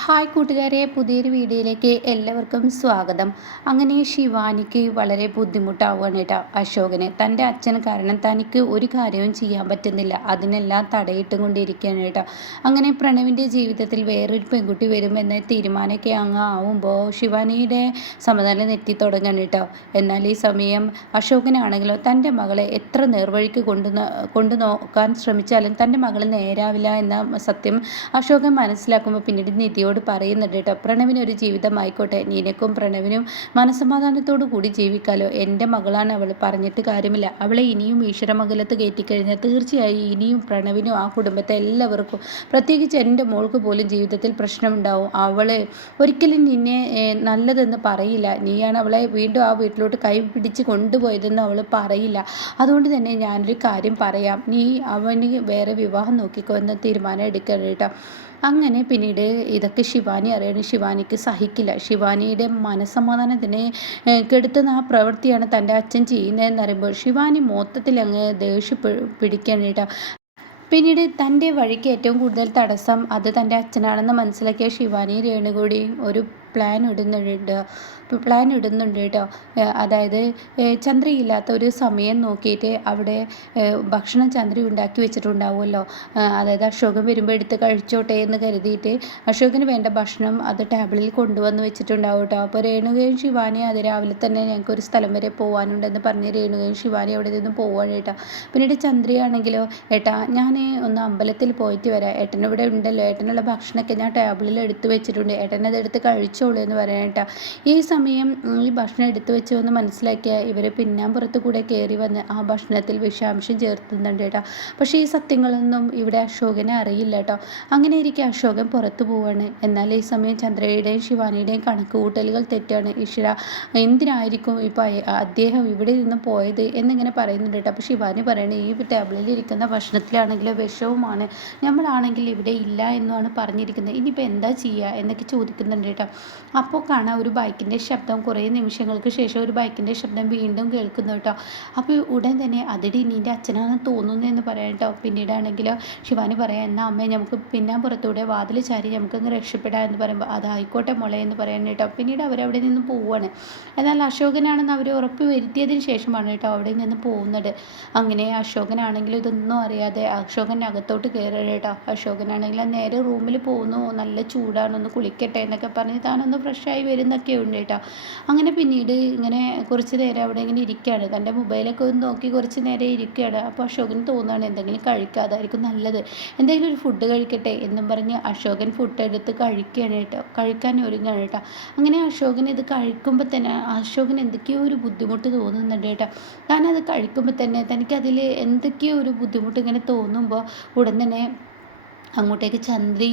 Hi കൂട്ടുകാരെ പുതിയൊരു വീഡിയോയിലേക്ക് എല്ലാവർക്കും സ്വാഗതം. അങ്ങനെ ശിവാനിക്ക് വളരെ ബുദ്ധിമുട്ടാവുകയാണ് കേട്ടോ അശോകന്. തന്റെ അച്ഛന് കാരണം തനിക്ക് ഒരു കാര്യവും ചെയ്യാൻ പറ്റുന്നില്ല. അതിനെല്ലാം തടയിട്ടും കൊണ്ടിരിക്കുകയാണ് കേട്ടോ. അങ്ങനെ പ്രണവിന്റെ ജീവിതത്തിൽ വേറൊരു പെൺകുട്ടി വരുമെന്ന തീരുമാനമൊക്കെ അങ്ങ് ആവുമ്പോൾ ശിവാനിയുടെ സമനില നെറ്റി തുടങ്ങണം കേട്ടോ. എന്നാൽ ഈ സമയം അശോകനാണെങ്കിലോ തന്റെ മകളെ എത്ര നേർവഴിക്ക് കൊണ്ടു കൊണ്ടു നോക്കാൻ ശ്രമിച്ചാലും തന്റെ മകൾ നേരാവില്ല എന്ന സത്യം അശോകൻ മനസ്സിലാക്കുമ്പോൾ പിന്നീട് നിധിയോട് നീനയോട് പറയുന്നുണ്ട് കേട്ടോ പ്രണവിനൊരു ജീവിതമായിക്കോട്ടെ. നിനക്കും പ്രണവിനും മനസമാധാനത്തോടു കൂടി ജീവിക്കാലോ. എന്റെ മകളാണ് അവൾ. പറഞ്ഞിട്ട് കാര്യമില്ല. അവളെ ഇനിയും ഈശ്വരമംഗലത്ത് കയറ്റിക്കഴിഞ്ഞാൽ തീർച്ചയായും ഇനിയും പ്രണവിനും ആ കുടുംബത്തെ എല്ലാവർക്കും പ്രത്യേകിച്ച് എന്റെ മോൾക്ക് പോലും ജീവിതത്തിൽ പ്രശ്നമുണ്ടാവും. അവൾ ഒരിക്കലും നിന്നെ നല്ലതെന്ന് പറയില്ല. നീയാണ് അവളെ വീണ്ടും ആ വീട്ടിലോട്ട് കൈ പിടിച്ച് കൊണ്ടുപോയതെന്ന് അവൾ പറയില്ല. അതുകൊണ്ട് തന്നെ ഞാനൊരു കാര്യം പറയാം. നീ അവന് വേറെ വിവാഹം നോക്കിക്കോ എന്ന് തീരുമാനം എടുക്കണം കേട്ടോ അങ്ങനെ പിന്നീട് ഇതൊക്കെ ശിവാനി അറിയണം ശിവാനിക്ക് സഹിക്കില്ല. ശിവാനിയുടെ മനസമാധാനത്തിനെ കെടുത്തുന്ന ആ പ്രവൃത്തിയാണ് തന്റെ അച്ഛൻ ചെയ്യുന്നതെന്ന് പറയുമ്പോൾ ശിവാനി മൊത്തത്തിൽ അങ്ങ് ദേഷ്യ പിടിക്കാനായിട്ട് പിന്നീട് തന്റെ വഴിക്ക് ഏറ്റവും കൂടുതൽ തടസ്സം അത് തന്റെ അച്ഛനാണെന്ന് മനസ്സിലാക്കിയ ശിവാനി രേണുകൂടി ഒരു പ്ലാൻ ഇടുന്നുണ്ട്. പ്ലാൻ ഇടുന്നുണ്ട് കേട്ടോ അതായത് ചന്ദ്രയില്ലാത്ത ഒരു സമയം നോക്കിയിട്ട് അവിടെ ഭക്ഷണം ചന്ദ്ര ഉണ്ടാക്കി വെച്ചിട്ടുണ്ടാവുമല്ലോ. അതായത് അശോകൻ വരുമ്പോൾ എടുത്ത് കഴിച്ചോട്ടെ എന്ന് കരുതിയിട്ട് അശോകന് വേണ്ട ഭക്ഷണം അത് ടേബിളിൽ കൊണ്ടുവന്ന് വെച്ചിട്ടുണ്ടാവും കേട്ടോ അപ്പോൾ രേണുകയും ശിവാനി അത് രാവിലെ തന്നെ ഞങ്ങൾക്ക് ഒരു സ്ഥലം വരെ പോകാനുണ്ടെന്ന് പറഞ്ഞ് രേണുകയും ശിവാനി അവിടെ നിന്ന് പോവാണ് കേട്ടോ പിന്നീട് ചന്ദ്രയാണെങ്കിലോ ഏട്ടാ ഞാൻ ഒന്ന് അമ്പലത്തിൽ പോയിട്ട് വരാം. ഏട്ടനിവിടെ ഉണ്ടല്ലോ. ഏട്ടനുള്ള ഭക്ഷണമൊക്കെ ഞാൻ ടേബിളിൽ എടുത്ത് വെച്ചിട്ടുണ്ട്. ഏട്ടനത് എടുത്ത് കഴിച്ചു? കഴിച്ചോളൂ എന്ന് പറയാനായിട്ടാ ഈ സമയം ഈ ഭക്ഷണം എടുത്തു വെച്ചു വന്ന് മനസ്സിലാക്കിയ ഇവർ പിന്നാമ്പുറത്ത് കൂടെ കയറി വന്ന് ആ ഭക്ഷണത്തിൽ വിഷാംശം ചേർത്തുന്നുണ്ട് കേട്ടോ. പക്ഷേ ഈ സത്യങ്ങളൊന്നും ഇവിടെ അശോകനെ അറിയില്ല കേട്ടോ. അങ്ങനെ ഇരിക്കെ അശോകൻ പുറത്തു പോവാണ്. എന്നാൽ ഈ സമയം ചന്ദ്രയുടെയും ശിവാനിയുടെയും കണക്ക് കൂട്ടലുകൾ തെറ്റാണ്. ഈശ്വര എന്തിനായിരിക്കും ഇപ്പോൾ അദ്ദേഹം ഇവിടെ നിന്ന് പോയത് എന്നിങ്ങനെ പറയുന്നുണ്ട് കേട്ടോ. അപ്പോൾ ശിവാനി പറയണേ ഈ ടേബിളിൽ ഇരിക്കുന്ന ഭക്ഷണത്തിലാണെങ്കിൽ വിഷവുമാണ്. നമ്മളാണെങ്കിൽ ഇവിടെ ഇല്ല എന്നാണ് പറഞ്ഞിരിക്കുന്നത്. ഇനിയിപ്പോൾ എന്താ ചെയ്യുക എന്നൊക്കെ ചോദിക്കുന്നുണ്ട് കേട്ടോ. അപ്പോൾ കാണാം ഒരു ബൈക്കിന്റെ ശബ്ദം കുറേ നിമിഷങ്ങൾക്ക് ശേഷം ഒരു ബൈക്കിന്റെ ശബ്ദം വീണ്ടും കേൾക്കുന്നു കേട്ടോ. അപ്പോൾ ഉടൻ തന്നെ അതിടി നിന്റെ അച്ഛനാണെന്ന് തോന്നുന്നു എന്ന് പറയാം കേട്ടോ. പിന്നീടാണെങ്കിലോ ശിവാനി പറയാം എന്നാൽ അമ്മേ നമുക്ക് പിന്നെ പുറത്തൂടെ വാതിൽ ചാരി നമുക്കങ്ങ് രക്ഷപ്പെടാം എന്ന് പറയുമ്പോൾ അതായിക്കോട്ടെ മുള എന്ന് പറയാൻ കേട്ടോ. പിന്നീട് അവരവിടെ നിന്ന് പോവുകയാണ് എന്നാൽ അശോകനാണെന്ന് അവർ ഉറപ്പ് വരുത്തിയതിന് ശേഷമാണ് കേട്ടോ അവിടെ നിന്ന് പോകുന്നത്. അങ്ങനെ അശോകനാണെങ്കിലും ഇതൊന്നും അറിയാതെ അശോകൻ അകത്തോട്ട് കയറുക കേട്ടോ. അശോകനാണെങ്കിൽ നേരെ റൂമിൽ പോകുന്നു നല്ല ചൂടാണ് ഒന്ന് കുളിക്കട്ടെ എന്നൊക്കെ പറഞ്ഞ് താനൊന്ന് ആയി വരുന്നൊക്കെ ഉണ്ട് കേട്ടോ. അങ്ങനെ പിന്നീട് ഇങ്ങനെ കുറച്ച് നേരം അവിടെ ഇങ്ങനെ ഇരിക്കുകയാണ്. തന്റെ മൊബൈലൊക്കെ ഒന്ന് നോക്കി കുറച്ച് നേരം ഇരിക്കുകയാണ്. അപ്പോൾ അശോകന് തോന്നുകയാണ് എന്തെങ്കിലും കഴിക്കാതായിരിക്കും നല്ലത്. എന്തെങ്കിലും ഒരു ഫുഡ് കഴിക്കട്ടെ എന്നും പറഞ്ഞ് അശോകൻ ഫുഡ് എടുത്ത് കഴിക്കുകയാണ് കേട്ടോ. കഴിക്കാൻ ഒരുങ്ങാണ് കേട്ടോ. അങ്ങനെ അശോകൻ ഇത് കഴിക്കുമ്പോൾ തന്നെ അശോകൻ എന്തൊക്കെയോ ഒരു ബുദ്ധിമുട്ട് തോന്നുന്നുണ്ട് കേട്ടോ. താനത് കഴിക്കുമ്പോൾ തന്നെ തനിക്കതിൽ എന്തൊക്കെയോ ഒരു ബുദ്ധിമുട്ട് ഇങ്ങനെ തോന്നുമ്പോൾ ഉടൻ തന്നെ അങ്ങോട്ടേക്ക് ചന്ദ്രി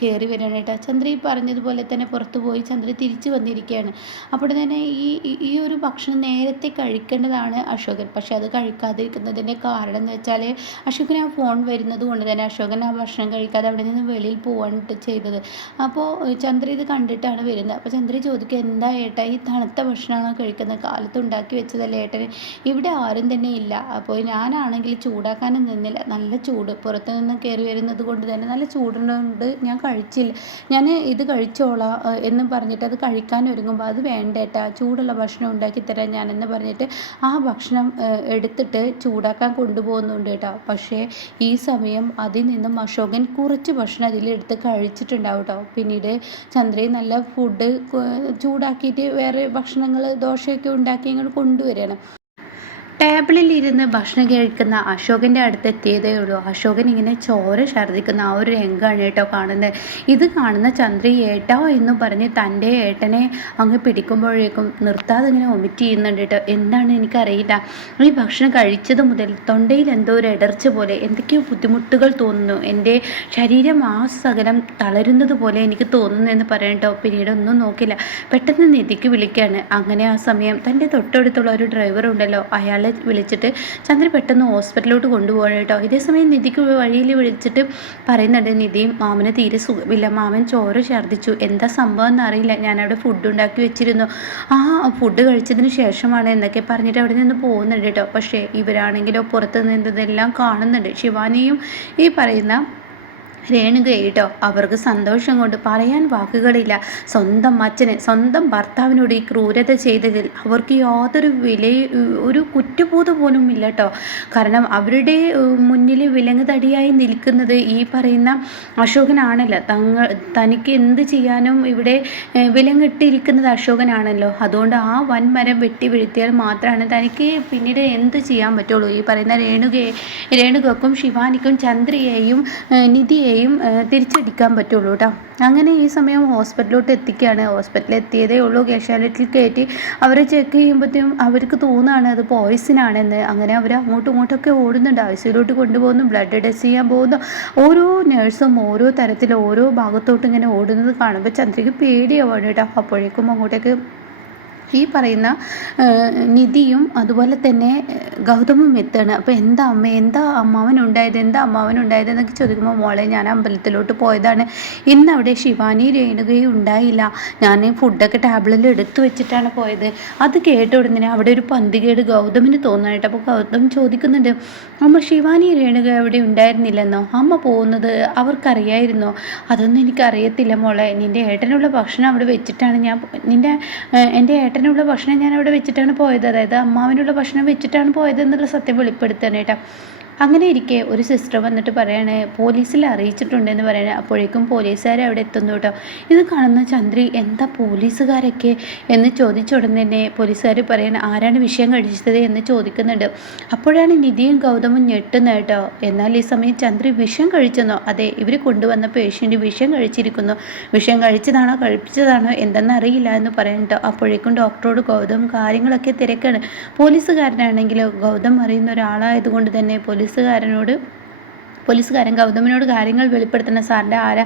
കയറി വരാനായിട്ട് ചന്ദ്രി പറഞ്ഞതുപോലെ തന്നെ പുറത്തു പോയി. ചന്ദ്രി തിരിച്ചു വന്നിരിക്കുകയാണ്. അപ്പോൾ തന്നെ ഈ ഈ ഒരു ഭക്ഷണം നേരത്തെ കഴിക്കേണ്ടതാണ് അശോകൻ. പക്ഷെ അത് കഴിക്കാതിരിക്കുന്നതിന്റെ കാരണം എന്ന് വെച്ചാൽ അശോകൻ ആ ഫോൺ വരുന്നത് കൊണ്ട് തന്നെ അശോകൻ ആ ഭക്ഷണം കഴിക്കാതെ അവിടെ നിന്ന് വെളിയിൽ പോവാണ് ചെയ്തത്. അപ്പോൾ ചന്ദ്രി ഇത് കണ്ടിട്ടാണ് വരുന്നത്. അപ്പോൾ ചന്ദ്രി ചോദിക്കുക എന്താ ഏട്ട ഈ തണുത്ത ഭക്ഷണമാണ് കഴിക്കുന്നത്? കാലത്ത് ഉണ്ടാക്കി വെച്ചതല്ലേ ഏട്ടന്? ഇവിടെ ആരും തന്നെ ഇല്ല. അപ്പോൾ ഞാനാണെങ്കിൽ ചൂടാക്കാനും നിന്നില്ല. നല്ല ചൂട്. പുറത്തു നിന്ന് കയറി വരുന്നത് കൊണ്ട് തന്നെ തന്നെ നല്ല ചൂടുണ്ട് ഞാൻ കഴിച്ചില്ല. ഞാൻ ഇത് കഴിച്ചോളാം എന്ന് പറഞ്ഞിട്ട് അത് കഴിക്കാൻ ഒരുങ്ങുമ്പോൾ അത് വേണ്ടേട്ട ചൂടുള്ള ഭക്ഷണം ഉണ്ടാക്കി തരാം ഞാനെന്ന് പറഞ്ഞിട്ട് ആ ഭക്ഷണം എടുത്തിട്ട് ചൂടാക്കാൻ കൊണ്ടുപോകുന്നുണ്ട് കേട്ടോ പക്ഷേ ഈ സമയം അതിൽ നിന്നും അശോകൻ കുറച്ച് ഭക്ഷണം അതിലെടുത്ത് കഴിച്ചിട്ടുണ്ടാവും കേട്ടോ പിന്നീട് ചന്ദ്രയെ നല്ല ഫുഡ് ചൂടാക്കിയിട്ട് വേറെ ഭക്ഷണങ്ങൾ ദോശയൊക്കെ ഉണ്ടാക്കി ഇങ്ങോട്ട് കൊണ്ടുവരികയാണ്. ടേബിളിൽ ഇരുന്ന് ഭക്ഷണം കഴിക്കുന്ന അശോകന്റെ അടുത്ത് എത്തിയതേ ഉള്ളൂ. അശോകൻ ഇങ്ങനെ ചോര ഛർദ്ദിക്കുന്ന ആ ഒരു രംഗമാണ് കേട്ടോ കാണുന്നത്. ഇത് കാണുന്ന ചന്ദ്രി ഏട്ടോ എന്ന് പറഞ്ഞ് തന്റെ ഏട്ടനെ അങ്ങ് പിടിക്കുമ്പോഴേക്കും നിർത്താതെ ഇങ്ങനെ ഒമിറ്റ് ചെയ്യുന്നുണ്ട് കേട്ടോ. എന്താണ് എനിക്കറിയില്ല. ഈ ഭക്ഷണം കഴിച്ചത് മുതൽ തൊണ്ടയിൽ എന്തോ ഒരു ഇടർച്ച പോലെ എന്തൊക്കെയോ ബുദ്ധിമുട്ടുകൾ തോന്നുന്നു. എന്റെ ശരീരം ആ സകലം തളരുന്നത് പോലെ എനിക്ക് തോന്നുന്നു എന്ന് പറയട്ടോ പിന്നീട് ഒന്നും നോക്കില്ല. പെട്ടെന്ന് നിധിക്ക് വിളിക്കുകയാണ് അങ്ങനെ ആ സമയം തന്റെ തൊട്ടടുത്തുള്ള ഒരു ഡ്രൈവർ ഉണ്ടല്ലോ. അയാളെ വിളിച്ചിട്ട് ചന്ദ്ര പെട്ടെന്ന് ഹോസ്പിറ്റലിലോട്ട് കൊണ്ടുപോകണം കേട്ടോ ഇതേസമയം നിധിക്ക് വഴിയിൽ വിളിച്ചിട്ട് പറയുന്നുണ്ട് നിധി മാമന് തീരെ സുഖമില്ല. മാമൻ ചോര ഛർദ്ദിച്ചു. എന്താ സംഭവം എന്നറിയില്ല. ഞാനവിടെ ഫുഡ് ഉണ്ടാക്കി വെച്ചിരുന്നു. ആ ഫുഡ് കഴിച്ചതിന് ശേഷമാണ് എന്നൊക്കെ പറഞ്ഞിട്ട് അവിടെ നിന്ന് പോകുന്നുണ്ട് കേട്ടോ പക്ഷേ ഇവരാണെങ്കിലോ പുറത്ത് നിന്നതെല്ലാം കാണുന്നുണ്ട്. ശിവാനിയും ഈ പറയുന്ന രേണുക കേട്ടോ അവർക്ക് സന്തോഷം കൊണ്ട് പറയാൻ വാക്കുകളില്ല. സ്വന്തം അച്ഛനെ സ്വന്തം ഭർത്താവിനോട് ഈ ക്രൂരത ചെയ്തതിൽ അവർക്ക് യാതൊരു വില ഒരു കുറ്റബോധം പോലും ഇല്ല കേട്ടോ കാരണം അവരുടെ മുന്നിൽ വിലങ്ങ് തടിയായി നിൽക്കുന്നത് ഈ പറയുന്ന അശോകനാണല്ലോ. തങ്ങൾ തനിക്ക് എന്ത് ചെയ്യാനും ഇവിടെ വിലങ്ങിട്ടിരിക്കുന്നത് അശോകനാണല്ലോ. അതുകൊണ്ട് ആ വൻമരം വെട്ടി വീഴ്ത്തിയാൽ മാത്രമാണ് തനിക്ക് പിന്നീട് എന്ത് ചെയ്യാൻ പറ്റുള്ളൂ? ഈ പറയുന്ന രേണുകയെ രേണുകക്കും ശിവാനിക്കും ചന്ദ്രയെയും നിധിയെയും അവരെയും തിരിച്ചടിക്കാൻ പറ്റുള്ളൂ കേട്ടോ അങ്ങനെ ഈ സമയം ഹോസ്പിറ്റലിലോട്ട് എത്തിക്കുകയാണ് ഹോസ്പിറ്റലിൽ എത്തിയതേ ഉള്ളൂ. കാഷ്വാലിറ്റിയിൽ കയറ്റി അവരെ ചെക്ക് ചെയ്യുമ്പോഴത്തേക്കും അവർക്ക് തോന്നുകയാണ് അത് പോയിസൺ ആണെന്ന് അങ്ങനെ അവർ അങ്ങോട്ടും ഇങ്ങോട്ടൊക്കെ ഓടുന്നുണ്ട്. ഐസിയിലോട്ട് കൊണ്ടുപോകുന്നു. ബ്ലഡ് ടെസ്റ്റ് ചെയ്യാൻ പോകുന്നു. ഓരോ നേഴ്സും ഓരോ തരത്തിൽ ഓരോ ഭാഗത്തോട്ട് ഇങ്ങനെ ഓടുന്നത് കാണുമ്പോൾ ചന്ദ്രയ്ക്ക് പേടിയാവാണ് കേട്ടോ അപ്പോഴേക്കും അങ്ങോട്ടേക്ക് ഈ പറയുന്ന നിധിയും അതുപോലെ തന്നെ ഗൗതമും എത്തുകയാണ് അപ്പോൾ എന്താ അമ്മ എന്താ അമ്മാവനുണ്ടായത് എന്താ അമ്മാവനുണ്ടായത് എന്നൊക്കെ ചോദിക്കുമ്പോൾ മോളെ ഞാൻ അമ്പലത്തിലോട്ട് പോയതാണ്. ഇന്ന് അവിടെ ശിവാനി രേണുകയും ഉണ്ടായില്ല. ഞാൻ ഫുഡൊക്കെ ടാബ്ലറ്റിൽ എടുത്തു വെച്ചിട്ടാണ് പോയത്. അത് കേട്ട ഉടനെ അവിടെ ഒരു പന്തികേട് ഗൗതമിന് തോന്നാനായിട്ട് അപ്പോൾ ഗൗതം ചോദിക്കുന്നുണ്ട് അമ്മ ശിവാനി രേണുക അവിടെ ഉണ്ടായിരുന്നില്ലെന്നോ? അമ്മ പോകുന്നത് അവർക്കറിയായിരുന്നോ? അതൊന്നും എനിക്കറിയത്തില്ല മോളെ. നിന്റെ ഏട്ടനുള്ള ഭക്ഷണം അവിടെ വെച്ചിട്ടാണ് ഞാൻ നിന്റെ എന്റെ ഏട്ടൻ ഏട്ടനുള്ള ഭക്ഷണം ഞാൻ അവിടെ വെച്ചിട്ടാണ് പോയത്. അതായത് അമ്മാവിനുള്ള ഭക്ഷണം വെച്ചിട്ടാണ് പോയത് എന്നുള്ള സത്യം വെളിപ്പെടുത്തണം കേട്ടോ. അങ്ങനെ ഇരിക്കെ ഒരു സിസ്റ്റർ വന്നിട്ട് പറയണേ പോലീസിൽ അറിയിച്ചിട്ടുണ്ടെന്ന് പറയണേ. അപ്പോഴേക്കും പോലീസുകാർ അവിടെ എത്തുന്നു കേട്ടോ. ഇത് കാണുന്ന ചന്ദ്രി എന്താ പോലീസുകാരൊക്കെ? എന്ന് ചോദിച്ച ഉടനെ തന്നെ പോലീസുകാർ പറയണേ ആരാണ് വിഷയം കഴിച്ചത്? എന്ന് ചോദിക്കുന്നുണ്ട്. അപ്പോഴാണ് നിധിയും ഗൗതമും ഞെട്ടുന്നത് കേട്ടോ. എന്നാൽ ഈ സമയം ചന്ദ്രി വിഷം കഴിച്ചെന്നോ? അതെ ഇവർ കൊണ്ടുവന്ന പേഷ്യന്റ് വിഷം കഴിച്ചിരിക്കുന്നു. വിഷം കഴിച്ചതാണോ കഴിപ്പിച്ചതാണോ എന്തെന്ന് അറിയില്ല എന്ന് പറയട്ടോ അപ്പോഴേക്കും ഡോക്ടറോട് ഗൗതം കാര്യങ്ങളൊക്കെ തിരക്കാണ്. പോലീസുകാരനാണെങ്കിൽ ഗൗതം അറിയുന്ന ഒരാളായതുകൊണ്ട് തന്നെ പോലീസ് പോലീസുകാരനോട് പോലീസുകാരൻ ഗൗതമിനോട് കാര്യങ്ങൾ വെളിപ്പെടുത്തുന്ന സാറിന്റെ ആരാ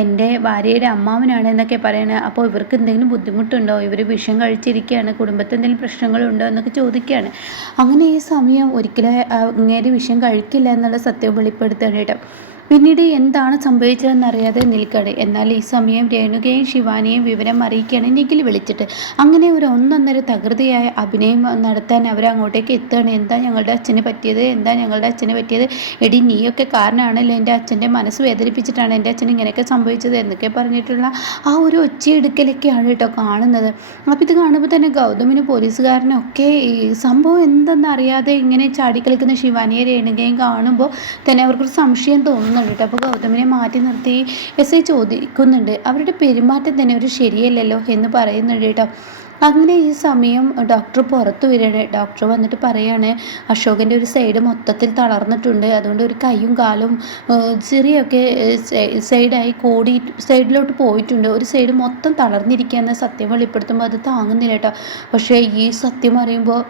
എന്റെ ഭാര്യയുടെ അമ്മാവനാണ് എന്നൊക്കെ പറയണത് അപ്പോൾ ഇവർക്ക് എന്തെങ്കിലും ബുദ്ധിമുട്ടുണ്ടോ? ഇവർ വിഷം കഴിച്ചിരിക്കുകയാണ് കുടുംബത്തിൽ എന്തെങ്കിലും പ്രശ്നങ്ങളുണ്ടോ എന്നൊക്കെ ചോദിക്കുകയാണ്. അങ്ങനെ ഈ സമയം ഒരിക്കലും അങ്ങേര് വിഷം കഴിക്കില്ല എന്നുള്ള സത്യം വെളിപ്പെടുത്താനായിട്ട് പിന്നീട് എന്താണ് സംഭവിച്ചതെന്നറിയാതെ നിൽക്കട്ടെ. എന്നാൽ ഈ സമയം രേണുകയും ശിവാനിയും വിവരം അറിയിക്കുകയാണ് നിഖിൽ വിളിച്ചിട്ട്. അങ്ങനെ ഒരു ഒന്നൊന്നര തകൃതിയായ അഭിനയം നടത്താൻ അവർ അങ്ങോട്ടേക്ക് എത്തുകയാണ്. എന്താ ഞങ്ങളുടെ അച്ഛന് പറ്റിയത്? എന്താ ഞങ്ങളുടെ അച്ഛന് പറ്റിയത്? എടി നീയൊക്കെ കാരണമാണല്ലോ എന്റെ അച്ഛന്റെ മനസ്സ് വേദനിപ്പിച്ചിട്ടാണ് എന്റെ അച്ഛൻ ഇങ്ങനെയൊക്കെ സംഭവിച്ചത് എന്നൊക്കെ പറഞ്ഞിട്ടുള്ള ആ ഒരു ഒച്ചയെടുക്കലൊക്കെയാണ് കേട്ടോ കാണുന്നത്. അപ്പോൾ ഇത് കാണുമ്പോൾ തന്നെ ഗൗതമിന് പോലീസുകാരനൊക്കെ ഈ സംഭവം എന്തെന്നറിയാതെ ഇങ്ങനെ ചാടിക്കളിക്കുന്ന ശിവാനിയെ രേണുകയും കാണുമ്പോൾ തന്നെ അവർക്കൊരു സംശയം തോന്നുന്നു കേട്ടോ അപ്പോൾ ഗൗതമിനെ മാറ്റി നിർത്തി എസ് ഐ ചോദിക്കുന്നുണ്ട്. അവരുടെ പെരുമാറ്റം തന്നെ ഒരു ശരിയല്ലല്ലോ എന്ന് പറയുന്നുണ്ട് കേട്ടോ. അങ്ങനെ ഈ സമയം ഡോക്ടർ പുറത്തു വരികയാണ്. ഡോക്ടർ വന്നിട്ട് പറയാണ് അശോകന്റെ ഒരു സൈഡ് മൊത്തത്തിൽ തളർന്നിട്ടുണ്ട്. അതുകൊണ്ട് ഒരു കൈയും കാലും ചെറിയൊക്കെ സൈഡായി കോടി സൈഡിലോട്ട് പോയിട്ടുണ്ട്. ഒരു സൈഡ് മൊത്തം തളർന്നിരിക്കുകയെന്ന് സത്യം വെളിപ്പെടുത്തുമ്പോൾ അത് താങ്ങുന്നില്ല കേട്ടോ. പക്ഷേ ഈ സത്യം അറിയുമ്പോൾ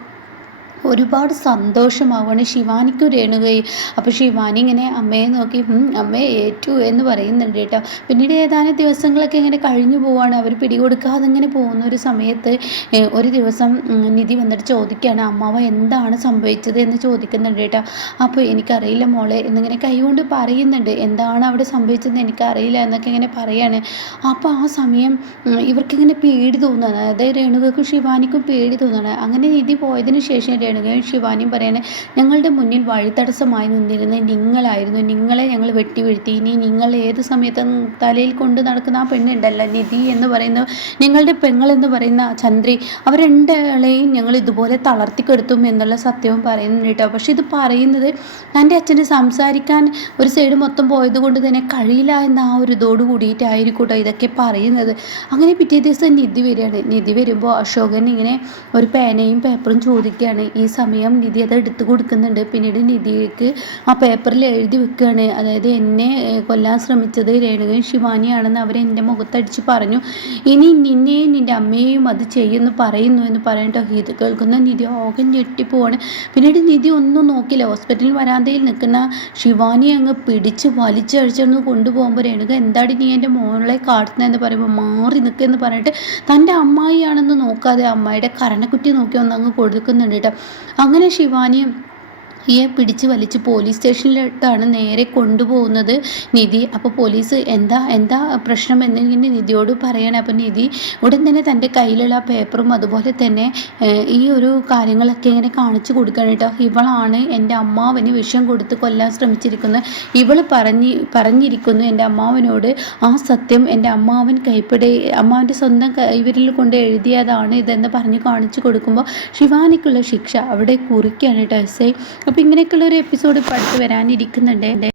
ഒരുപാട് സന്തോഷമാവുകയാണ്. ശിവാനിക്കും രേണുകയും അപ്പോൾ ശിവാനി ഇങ്ങനെ അമ്മയെ നോക്കി അമ്മയെ ഏറ്റു എന്ന് പറയുന്നുണ്ട് കേട്ടോ. പിന്നീട് ഏതാനും ദിവസങ്ങളൊക്കെ ഇങ്ങനെ കഴിഞ്ഞു പോവാണ്. അവർ പിടികൊടുക്കാതെ ഇങ്ങനെ പോകുന്ന ഒരു സമയത്ത് ഒരു ദിവസം നിധി വന്നിട്ട് ചോദിക്കുകയാണ് അമ്മാവ എന്താണ് സംഭവിച്ചത്? എന്ന് ചോദിക്കുന്നുണ്ട് കേട്ടോ. അപ്പോൾ എനിക്കറിയില്ല മോളെ എന്നിങ്ങനെ കൈകൊണ്ട് പറയുന്നുണ്ട്. എന്താണ് അവിടെ സംഭവിച്ചതെന്ന് എനിക്കറിയില്ല എന്നൊക്കെ ഇങ്ങനെ പറയാണ്. അപ്പോൾ ആ സമയം ഇവർക്കിങ്ങനെ പേടി തോന്നുകയാണ്. അതായത് രേണുകൾക്കും ശിവാനിക്കും പേടി തോന്നുകയാണ്. അങ്ങനെ നിധി പോയതിന് ശേഷം രേണുകയും ശിവാനിയും പറയാണ് ഞങ്ങളുടെ മുന്നിൽ വഴിതടസ്സമായി നിന്നിരുന്ന നിങ്ങളായിരുന്നു. നിങ്ങളെ ഞങ്ങൾ വെട്ടി വീഴ്ത്തി ഇനി നിങ്ങൾ ഏത് സമയത്തും തലയിൽ കൊണ്ട് നടക്കുന്ന ആ പെണ്ണുണ്ടല്ല നിധി എന്ന് പറയുന്ന നിങ്ങളുടെ പെങ്ങൾ എന്ന് പറയുന്ന ചന്ദ്രി അവർ രണ്ടാളെയും ഞങ്ങൾ ഇതുപോലെ തളർത്തിക്കെടുത്തും എന്നുള്ള സത്യവും പറയുന്നുണ്ട് കേട്ടോ. പക്ഷെ ഇത് പറയുന്നത് എന്റെ അച്ഛന് സംസാരിക്കാൻ ഒരു സൈഡ് മൊത്തം പോയത് കൊണ്ട് തന്നെ കഴിയില്ല എന്ന ആ ഒരു ഇതോട് കൂടിയിട്ടായിരിക്കട്ടോ ഇതൊക്കെ പറയുന്നത്. അങ്ങനെ പിറ്റേ ദിവസം നിധി വരികയാണ്. നിധി വരുമ്പോൾ അശോകൻ ഇങ്ങനെ ഒരു പേനയും പേപ്പറും ചോദിക്കുകയാണ്. ഈ സമയം നിധി അത് എടുത്തു കൊടുക്കുന്നുണ്ട്. പിന്നീട് നിധിക്ക് ആ പേപ്പറിൽ എഴുതി വെക്കുകയാണ്. അതായത് എന്നെ കൊല്ലാൻ ശ്രമിച്ചത് രേണുകയും ശിവാനിയാണെന്ന് അവർ എന്റെ മുഖത്തടിച്ച് പറഞ്ഞു. ഇനി നിന്നെയും നിന്റെ അമ്മയെയും അത് ചെയ്യുമെന്ന് പറയുന്നു എന്ന് പറയട്ടോ ഇത് കേൾക്കുന്ന. നിധി ഓകം ഞെട്ടിപ്പോവാണ്. പിന്നീട് നിധി ഒന്നും നോക്കില്ല ഹോസ്പിറ്റലിൽ വരാന്തയിൽ നിൽക്കുന്ന ശിവാനി അങ്ങ് പിടിച്ച് വലിച്ചഴിച്ചെന്ന് കൊണ്ടുപോകുമ്പോൾ രേണുക എന്താടി നീ എന്റെ മോളെ കാട്ടുന്നതെന്ന് പറയുമ്പോൾ മാറി നിൽക്കുമെന്ന് പറഞ്ഞിട്ട് തന്റെ അമ്മായിയാണെന്ന് നോക്കാതെ അമ്മായിയുടെ കരണക്കുറ്റി നോക്കി ഒന്ന് അങ്ങ് കൊടുക്കുന്നുണ്ട് കേട്ടോ. അങ്ങനെ ശിവാനിയും ഇയെ പിടിച്ച് വലിച്ച് പോലീസ് സ്റ്റേഷനിലോട്ടാണ് നേരെ കൊണ്ടുപോകുന്നത് നിധി. അപ്പോൾ പോലീസ് എന്താ എന്താ പ്രശ്നം എന്നിങ്ങനെ നിധിയോട് പറയണം. അപ്പോൾ നിധി ഉടൻ തന്നെ തന്റെ കയ്യിലുള്ള പേപ്പറും അതുപോലെ തന്നെ ഈ ഒരു കാര്യങ്ങളൊക്കെ ഇങ്ങനെ കാണിച്ചു കൊടുക്കണം കേട്ടോ. ഇവളാണ് എന്റെ അമ്മാവന് വിഷം കൊടുത്ത് കൊല്ലാൻ ശ്രമിച്ചിരിക്കുന്നത്. ഇവൾ പറഞ്ഞ് പറഞ്ഞിരിക്കുന്നു എന്റെ അമ്മാവനോട് ആ സത്യം എന്റെ അമ്മാവൻ കൈപ്പിടി അമ്മാവന്റെ സ്വന്തം ഇവരിൽ കൊണ്ട് എഴുതിയതാണ് ഇതെന്ന് പറഞ്ഞ് കാണിച്ചു കൊടുക്കുമ്പോൾ ശിവാനിക്കുള്ള ശിക്ഷ അവിടെ കുറിക്കുകയാണ് കേട്ടോ എസ് ഐ. അപ്പോൾ ഇങ്ങനെയൊക്കെയുള്ള ഒരു എപ്പിസോഡ് ഇപ്പോൾ അടുത്ത് വരാനിരിക്കുന്നുണ്ട്.